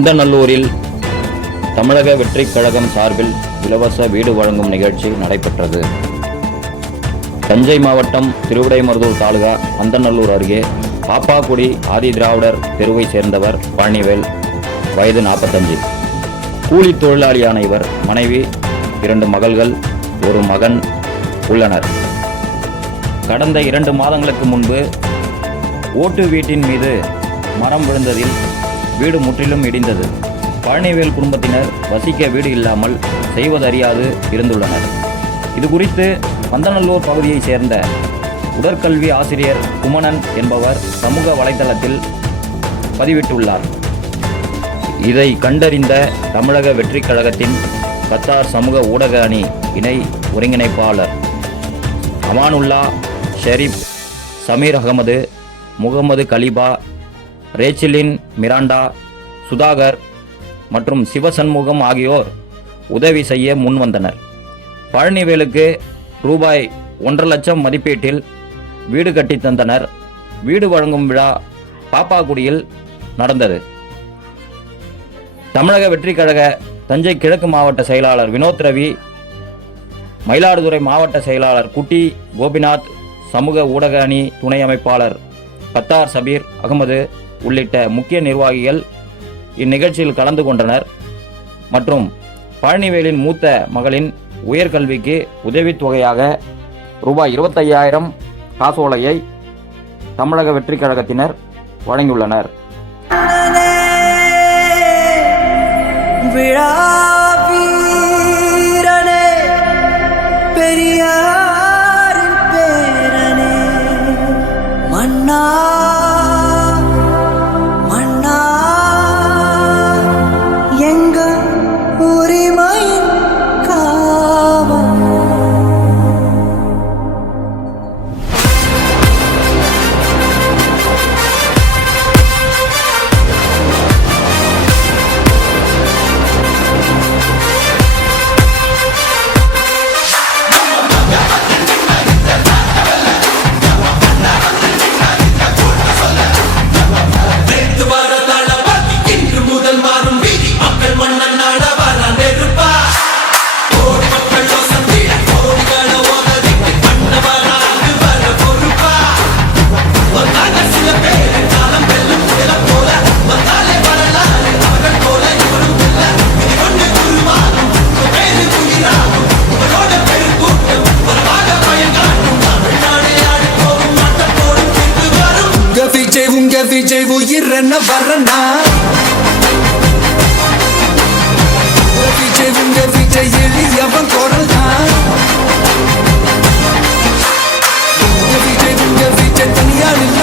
பந்தநல்லூரில் தமிழக வெற்றிக் கழகம் சார்பில் இலவச வீடு வழங்கும் நிகழ்ச்சி நடைபெற்றது. தஞ்சை மாவட்டம் திருவிடைமருதூர் தாலுகா பந்தநல்லூர் அருகே பாப்பாக்குடி ஆதி திராவிடர் தெருவை சேர்ந்தவர் பழனிவேல், வயது 45. கூலி தொழிலாளியான இவர் மனைவி, 2 மகள்கள், 1 மகன் உள்ளனர். கடந்த 2 மாதங்களுக்கு முன்பு ஓட்டு வீட்டின் மீது மரம் விழுந்ததில் வீடு முற்றிலும் இடிந்தது. பழனிவேல் குடும்பத்தினர் வசிக்க வீடு இல்லாமல் செய்வதறியாது இருந்துள்ளனர். இது குறித்து பந்தநல்லூர் பகுதியைச் சேர்ந்த உடற்கல்வி ஆசிரியர் குமணன் என்பவர் சமூக வலைதளத்தில் பதிவிட்டுள்ளார். இதை கண்டறிந்த தமிழக வெற்றிக் கழகத்தின் கத்தார் சமூக ஊடக அணி இணை ஒருங்கிணைப்பாளர் அமானுல்லா, ஷெரீப், சமீர் அகமது, முகமது கலீபா, ரேச்சிலின் மிராண்டா, சுதாகர் மற்றும் சிவசண்முகம் ஆகியோர் உதவி செய்ய முன்வந்தனர். பழனிவேலுக்கு ரூபாய் 1.5 லட்சம் மதிப்பீட்டில் வீடு கட்டி தந்தனர். வீடு வழங்கும் விழா பாப்பாக்குடியில் நடந்தது. தமிழக வெற்றிக் கழக தஞ்சை கிழக்கு மாவட்ட செயலாளர் வினோத் ரவி, மயிலாடுதுறை மாவட்ட செயலாளர் குட்டி கோபிநாத், சமூக ஊடக அணி துணை அமைப்பாளர் கத்தார் சபீர் அகமது உள்ளிட்ட முக்கிய நிர்வாகிகள் இந்நிகழ்ச்சியில் கலந்து கொண்டனர். மற்றும் பழனிவேலின் மூத்த மகளின் உயர்கல்விக்கு உதவித்தொகையாக ரூபாய் 25,000 காசோலையை தமிழக வெற்றிக் கழகத்தினர் வழங்கியுள்ளனர். விஜய் உயிர் என்ன வரனா, விஜய் எளியவன் குரல் தான். விஜய் தனியார் இல்ல